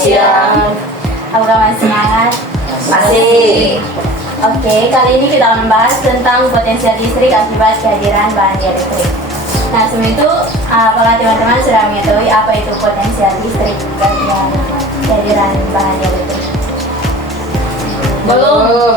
siang. Apakah masih semangat? Masih. Oke, kali ini kita membahas tentang potensial listrik akibat kehadiran bahan dielektrik. Nah, sebelum itu, apakah teman-teman sudah mengetahui apa itu potensial listrik akibat kehadiran bahan dielektrik? Belum.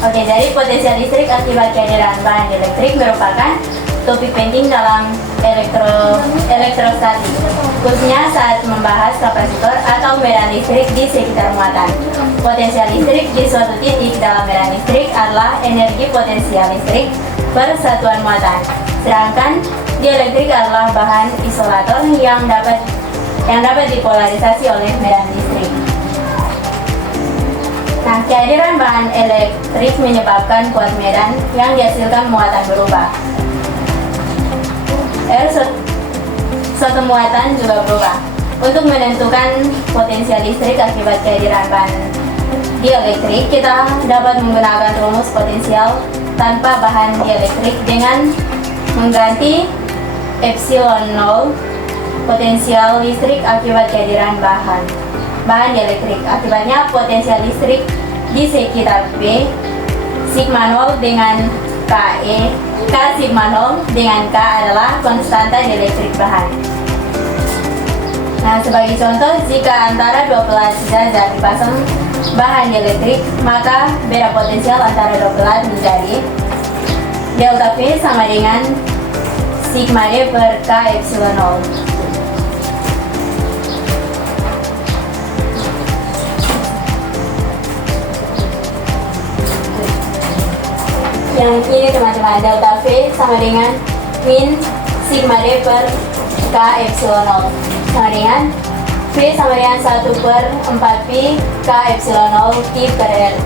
Oke, jadi potensial listrik akibat kehadiran bahan dielektrik merupakan topik penting dalam elektrostatik, khususnya saat membahas kapasitor atau medan listrik di sekitar muatan. Potensial listrik di suatu titik dalam medan listrik adalah energi potensial listrik per satuan muatan, sedangkan dielektrik adalah bahan isolator yang dapat dipolarisasi oleh medan listrik. Nah, kehadiran bahan elektrik menyebabkan kuat medan yang dihasilkan muatan berubah. Suatu muatan juga berubah. Untuk menentukan potensial listrik akibat kehadiran bahan dielektrik, kita dapat menggunakan rumus potensial tanpa bahan dielektrik dengan mengganti epsilon 0 potensial listrik akibat kehadiran bahan dielektrik. Akibatnya potensial listrik di sekitar P sigma 0 dengan K sigma 0 dengan K adalah konstanta dielektrik bahan. Nah, sebagai contoh, jika antara dua pelat sejajar dipasang bahan dielektrik, maka beda potensial antara dua pelat menjadi delta P sama dengan sigma D per K epsilon 0. Yang ini teman-teman, delta V sama dengan min sigma D per K epsilon 0 sama dengan V sama dengan 1 per 4 pi K epsilon 0 Q per L.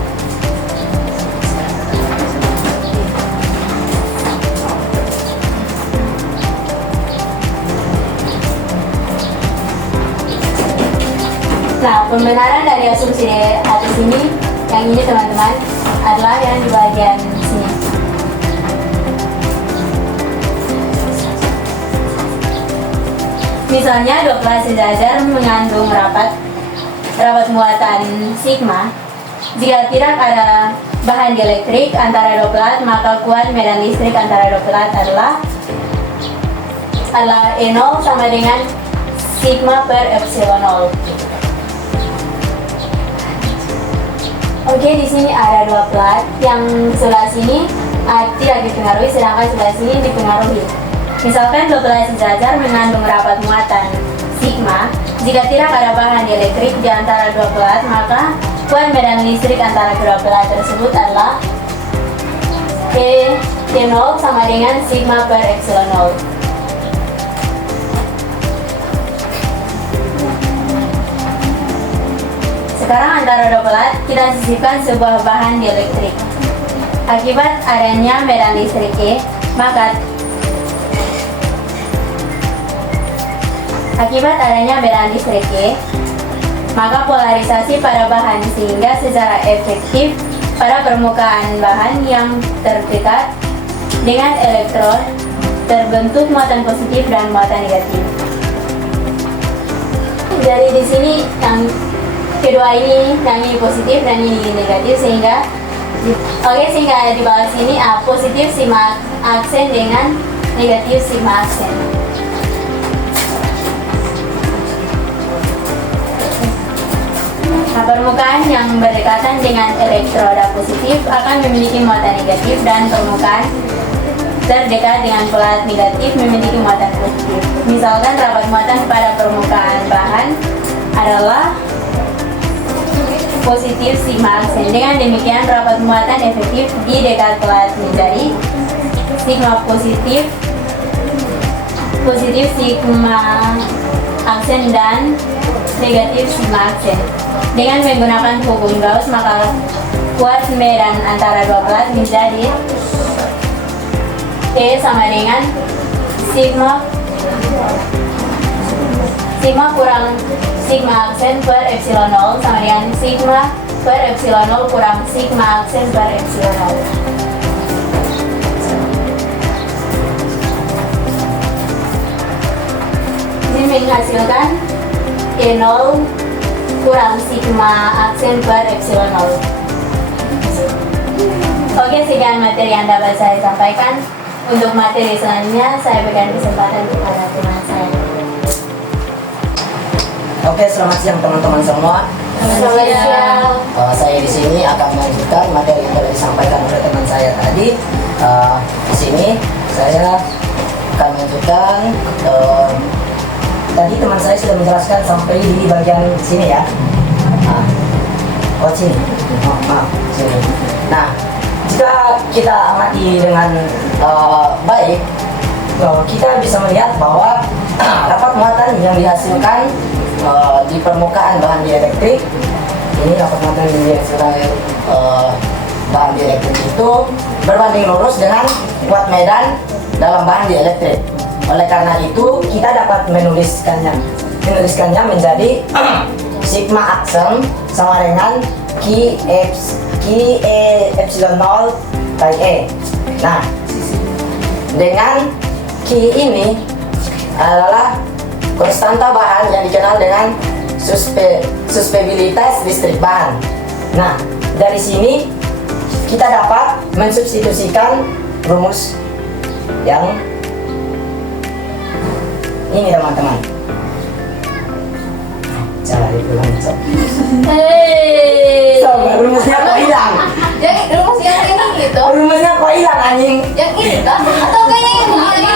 Nah, pembenaran dari asumsi di atas ini, yang ini teman-teman, adalah yang di bagian sini. Misalnya, dua pelat sejajar mengandung rapat muatan sigma. Jika tidak ada bahan dielektrik antara dua pelat, maka kuat medan listrik antara dua pelat adalah E0 sama dengan sigma per epsilon 0. Oke, di sini ada dua pelat, yang sebelah sini tidak dipengaruhi, sedangkan sebelah sini dipengaruhi. Misalkan dua pelat sejajar mengandung rapat muatan sigma. Jika tidak ada bahan dielektrik di antara dua pelat, maka kuat medan listrik antara kedua pelat tersebut adalah T0 sama dengan sigma per epsilon 0. Sekarang antara dua pelat kita sisipkan sebuah bahan dielektrik. Akibat adanya medan listrik E, maka polarisasi pada bahan, sehingga secara efektif pada permukaan bahan yang terdekat dengan elektron terbentuk muatan positif dan muatan negatif. Jadi di sini yang kedua ini, yang ini positif dan ini negatif, sehingga di bawah sini positif sigma aksen dengan negatif sigma aksen. Nah, permukaan yang berdekatan dengan elektroda positif akan memiliki muatan negatif, dan permukaan terdekat dengan pelat negatif memiliki muatan positif. Misalkan rapat muatan pada permukaan bahan adalah positif sigma aksen. Dengan demikian, rapat muatan efektif di dekat pelat menjadi sigma positif sigma aksen dan negatif sigma aksen. Dengan menggunakan hukum Gauss, maka kuat medan antara dua pelat menjadi E sama dengan sigma kurang sigma aksen per epsilon 0 sama dengan sigma per epsilon 0 kurang sigma aksen per epsilon 0. Ini menghasilkan E0 kurang sigma aksen per epsilon 0. Oke, sekian materi yang dapat saya sampaikan. Untuk materi selanjutnya, saya berikan kesempatan kepada teman saya. Oke, selamat siang teman-teman semua. Selamat siang. Saya di sini akan melanjutkan materi yang telah disampaikan oleh teman saya tadi. Di sini saya akan melanjutkan. Tadi teman saya sudah menjelaskan sampai di bagian sini ya. Sini. Maaf, sini. Nah, jika kita amati dengan baik, kita bisa melihat bahwa rapat muatan yang dihasilkan di permukaan bahan dielektrik, ini rapat muatan yang dihasilkan bahan dielektrik itu berbanding lurus dengan kuat medan dalam bahan dielektrik. Oleh karena itu kita dapat menuliskannya menjadi sigma aksen sama dengan Q E epsilon 0 kali E. Nah, dengan Q ini adalah konstanta bahan yang dikenal dengan susceptibilitas listrik bahan. Nah, dari sini kita dapat mensubstitusikan rumus yang ini teman-teman. Cari pulang sob. Hei. Sob, rumusnya kok hilang? Yang rumus yang ini gitu. Rumusnya kok hilang anjing? Yang ini kan? Atau kayaknya yang ini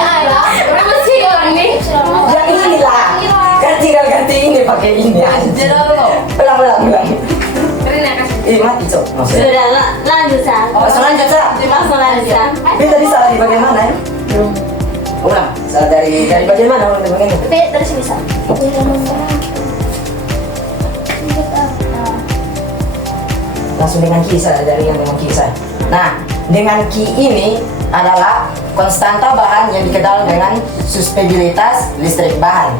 ada? Rumus ini. Yang ini lah. Ganti ini pakai ini anjing. Pulang. Mati sob. Sudah lanjut San. Langsung lanjut Sa. Langsung lanjut San. Tapi tadi salah di bagian mana ya? Ulang. Salah dari bagian mana? Ulang di bagian ini. Tapi dari sini San. Langsung dengan kisah dari yang dengan kisah. Nah, dengan Q ini adalah konstanta bahan yang dikenal dengan susceptibilitas listrik bahan.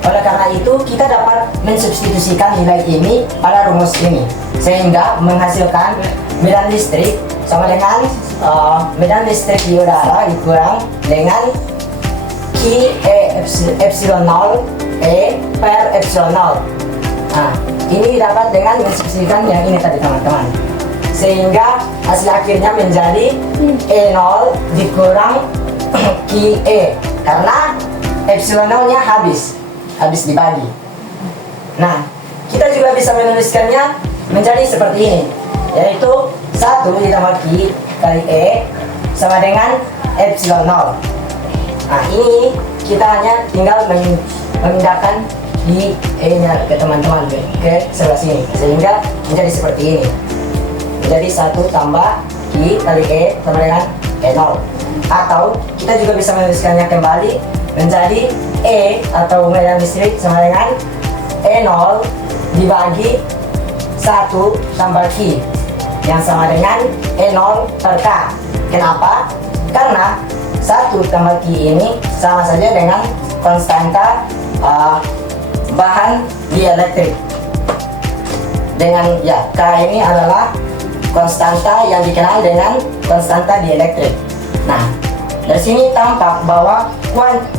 Oleh karena itu, kita dapat mensubstitusikan nilai ini pada rumus ini, sehingga menghasilkan medan listrik sama dengan medan listrik di udara dikurang dengan Q E epsilon 0 E per epsilon 0. Nah, ini dapat dengan mensubstitusikan yang ini tadi teman-teman, sehingga hasil akhirnya menjadi E0 dikurang QE karena epsilon 0 nya habis dibagi. Nah, kita juga bisa menuliskannya menjadi seperti ini, yaitu 1 ditambah Q kali E sama dengan epsilon 0. Nah, ini kita hanya tinggal memindahkan di E-nya ke teman-teman ke sebelah sini, sehingga menjadi seperti ini. Menjadi 1 tambah Q kali E sama dengan E0. Atau kita juga bisa menuliskannya kembali menjadi E atau medan listrik sama dengan E0 dibagi 1 tambah Q yang sama dengan E0 per K. Kenapa? Karena 1 tambah Q ini sama saja dengan konstanta bahan dielektrik. Dengan ya, K ini adalah konstanta yang dikenal dengan konstanta dielektrik. Nah, dari sini tampak bahwa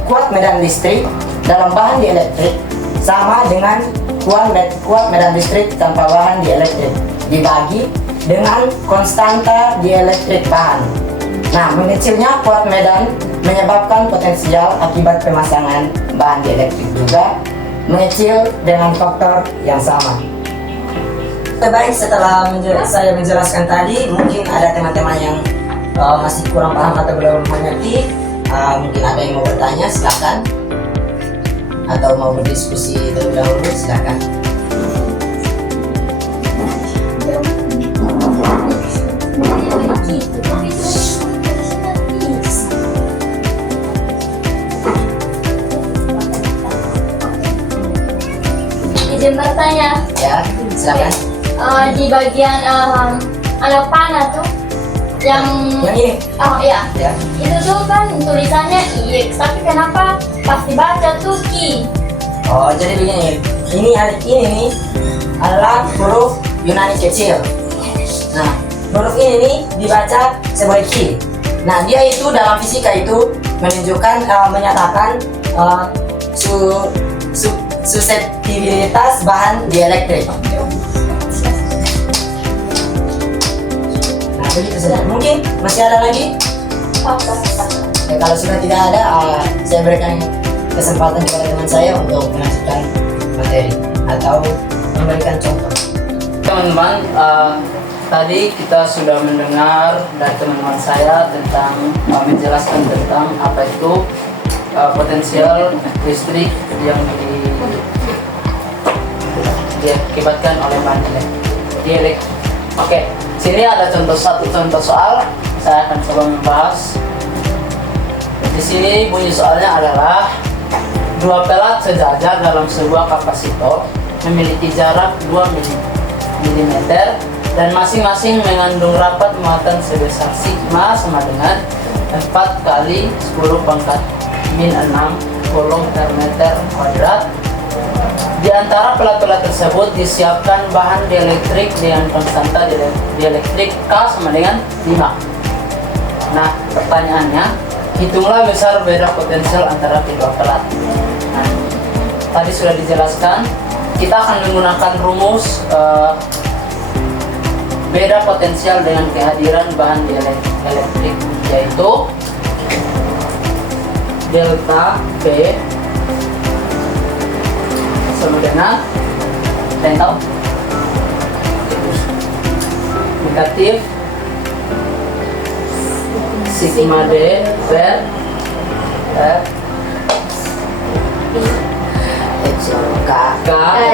kuat medan listrik dalam bahan dielektrik sama dengan kuat medan listrik tanpa bahan dielektrik dibagi dengan konstanta dielektrik bahan. Nah, mengecilnya kuat medan menyebabkan potensial akibat pemasangan bahan dielektrik juga mengecil dengan faktor yang sama. Baik, setelah saya menjelaskan tadi, mungkin ada teman-teman yang masih kurang paham atau belum mengerti. Mungkin ada yang mau bertanya, silakan. Atau mau berdiskusi terlebih dahulu, silakan. Izin bertanya. Ya, silakan. Di bagian anak panah tuh yang ini. Oh iya. Ya. Itu tuh kan tulisannya IX, tapi kenapa pas dibaca tuh Ki? Oh, jadi begini. Ini nih adalah huruf Yunani kecil. Nah, huruf ini nih dibaca sebagai Ki. Nah, dia itu dalam fisika itu menunjukkan menyatakan suseptibilitas bahan dieelektrik. Nah, begitu saja. Mungkin masih ada lagi? Kalau sudah tidak ada, saya berikan kesempatan kepada teman saya untuk melanjutkan materi atau memberikan contoh. Teman-teman, tadi kita sudah mendengar dari teman-teman saya tentang menjelaskan tentang apa itu potensial listrik yang diakibatkan oleh bahan dieelektrik. Oke, sini ada satu contoh soal. Saya akan coba membahas. Di sini bunyi soalnya adalah dua pelat sejajar dalam sebuah kapasitor memiliki jarak 2 mm dan masing-masing mengandung rapat muatan sebesar sigma sama dengan 4 kali 10 pangkat min 6 coulomb per meter kuadrat. Di antara pelat-pelat tersebut disiapkan bahan dieelektrik dengan konstanta dieelektrik K sama dengan 5. Nah, pertanyaannya, hitunglah besar beda potensial antara kedua pelat. Nah, tadi sudah dijelaskan, kita akan menggunakan rumus beda potensial dengan kehadiran bahan dieelektrik, yaitu delta P sama dengan, ada yang tahu? Negatif sigma D per Epsilon K.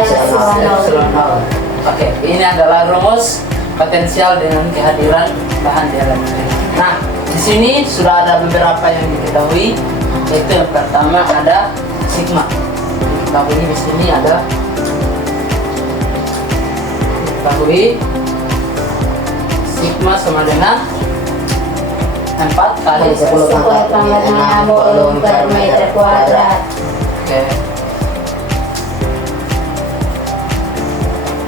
Epsilon 0. Oke, ini adalah rumus potensial dengan kehadiran bahan dieelektrik. Nah, di sini sudah ada beberapa yang diketahui, yaitu yang pertama ada sigma. Diketahui di sini ada sigma sama dengan 4 kali 10 pangkat 6 coulomb per meter kuadrat. Oke.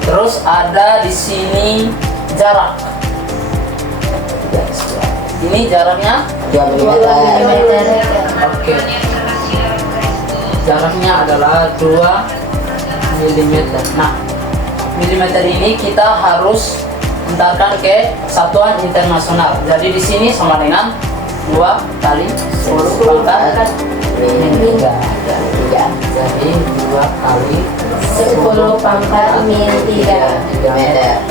Terus ada di sini jarak. Ini jaraknya 2 mm. oke. Jaraknya adalah 2 mm. Nah, milimeter ini kita harus entarkan ke satuan internasional. Jadi di sini sama dengan 2 kali 10 pangkat min 3. Jadi 2 kali 10 pangkat min 3 meter.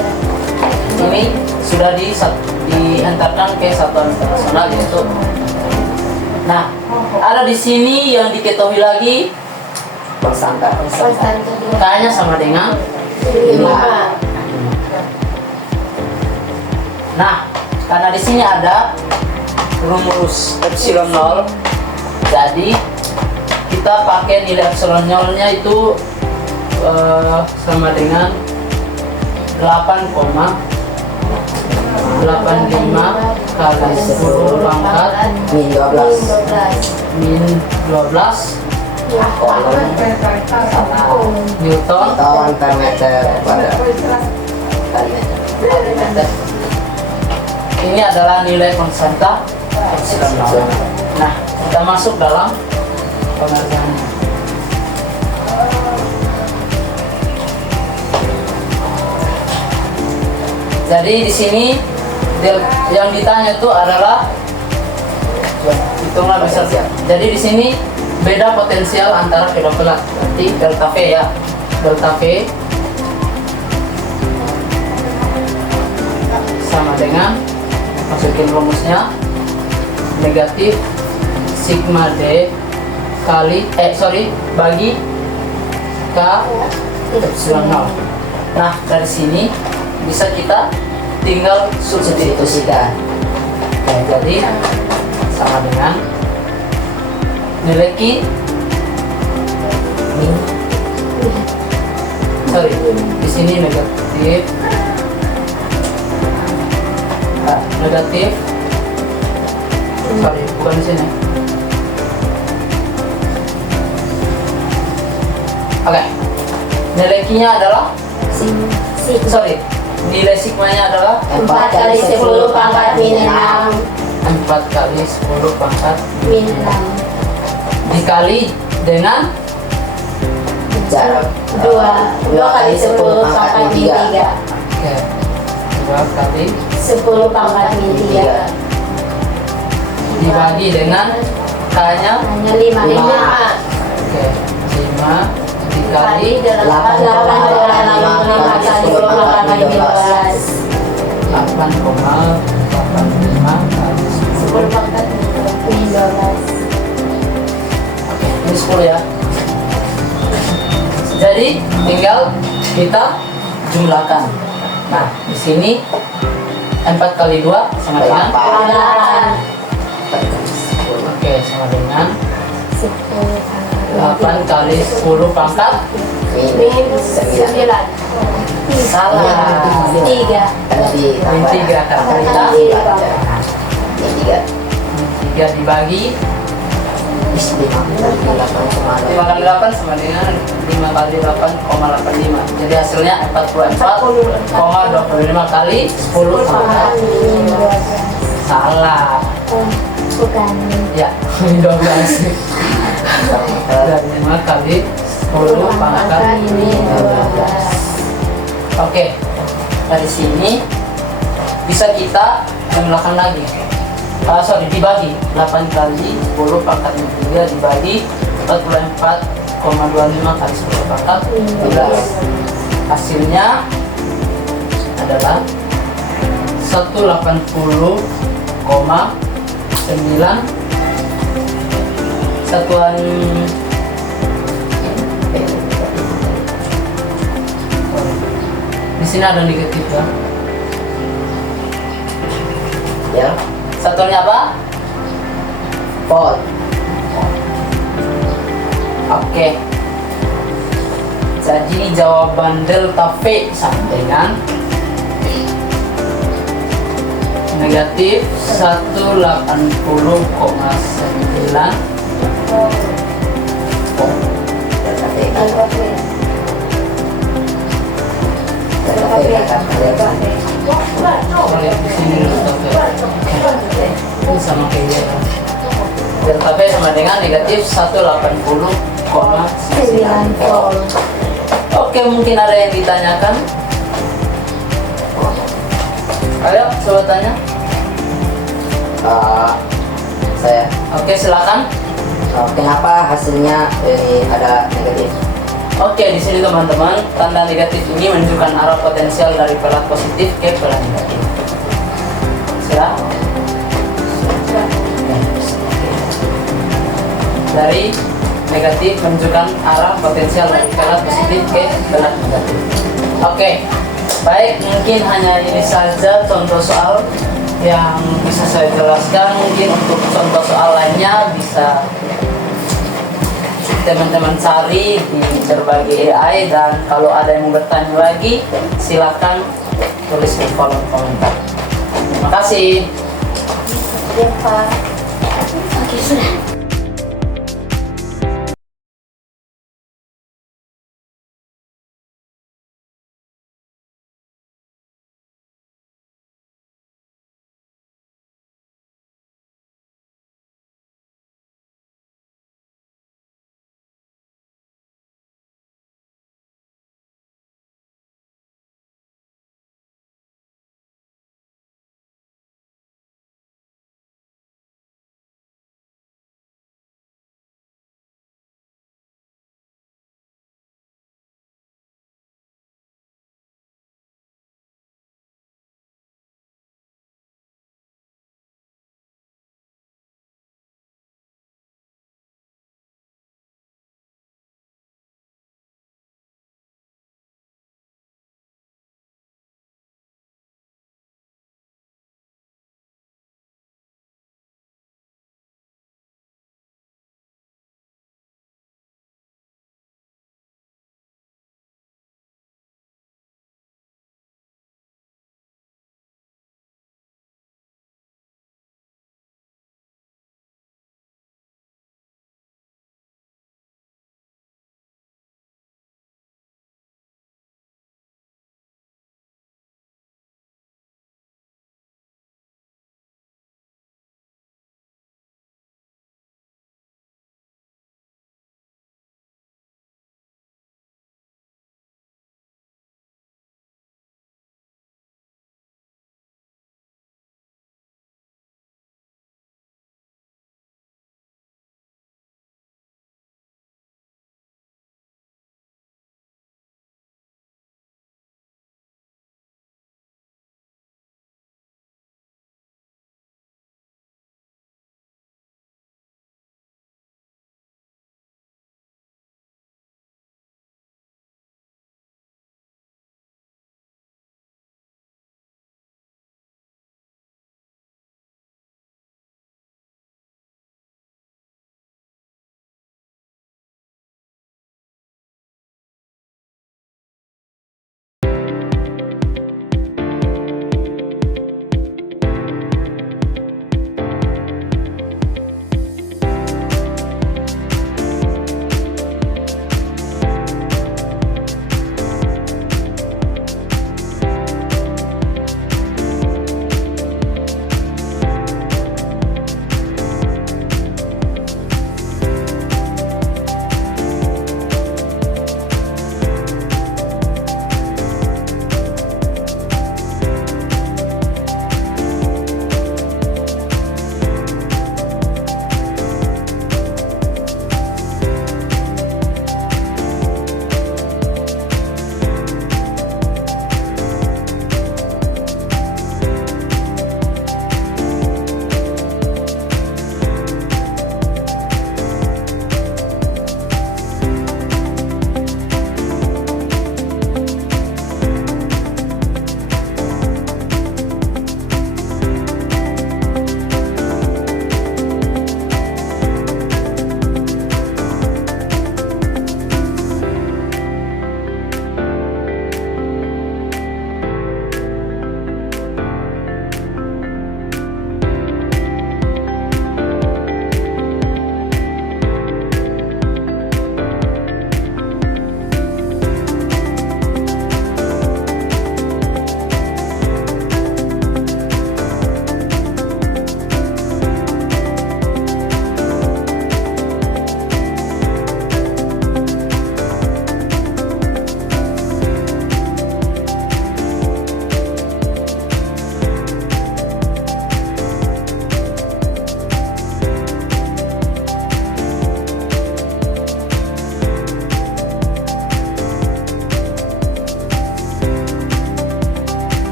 ini sudah diantarkan ke satuan internasional, yaitu. Nah, ada di sini yang diketahui lagi Konstanta. kayaknya sama dengan 5. Nah, karena di sini ada rumus epsilon 0, jadi kita pakai nilai epsilon 0-nya itu sama dengan 8,85 kali 10 pangkat Min 12. min 12 Newton Tahun per meter kuadrat. Kali meter. Ini adalah nilai konstanta epsilon 0. Nah, kita masuk dalam pengertiannya. Jadi di sini yang ditanya itu adalah hitunglah besar. Jadi di sini beda potensial antara kedua pelat. Berarti delta V ya. Delta V sama dengan, masukin rumusnya, negatif sigma D kali bagi K epsilon 0. Nah, dari sini bisa kita tinggal substitusikan. Jadi sama dengan nilai Q di sini negatif bukan di sini. Oke. Nilai Q-nya adalah nilai sigmanya adalah 4 kali 10 pangkat min 6 4 kali 10 pangkat min 6 dikali dengan jarak 2 kali 10 pangkat min 3. Oke. 2 kali 10 pangkat min 3. dibagi dengan K-nya. Hanya 5. Oke. 5 dikali 8 kali 10 pangkat min 12. 8,85 kali 10. 10 pangkat min 12. Oke, ini 10 ya. Jadi tinggal kita jumlahkan. Nah, di sini 4 kali 2 sama dengan 8. Oke, sama dengan 10 8 kali 10 pangkat. min 9. Salah. 3. Min 3 karena kita Min 3. 3 dibagi 5 kali 8 sama dengan 5 kali 8,85. Jadi hasilnya 44,25 kali 10 pangkat. Salah. Bukan. Ya, 12. Dari 5 kali 10 pangkat min 12. Oke, dari sini bisa kita jumlahkan lagi. Dibagi 8 kali 10 pangkat min 3 dibagi 44,25 kali 10 pangkat 12. Hasilnya adalah 180,9 satuan di sini ada negatif ya. Ya, Satuannya apa? volt. Oke. Jadi jawaban delta V sama dengan negatif 180,9 Oh, lihat di sini delta V. Ini sama kayak delta V sama dengan negatif 180,9 volt. Oke, mungkin ada yang ditanyakan. Ayo, coba tanya. Saya. Oke, silakan. Kenapa hasilnya ini ada negatif? Oke, di sini teman-teman, tanda negatif ini menunjukkan arah potensial dari pelat positif ke pelat negatif. Silakan. Dari negatif menunjukkan arah potensial dari pelat positif ke pelat negatif. Oke, baik, mungkin hanya ini saja contoh soal yang bisa saya jelaskan. Mungkin untuk contoh soal lainnya bisa teman-teman cari di berbagai AI, dan kalau ada yang mau bertanya lagi silakan tulis di kolom komentar. Terima kasih. Ya, Pak. Oke, sudah.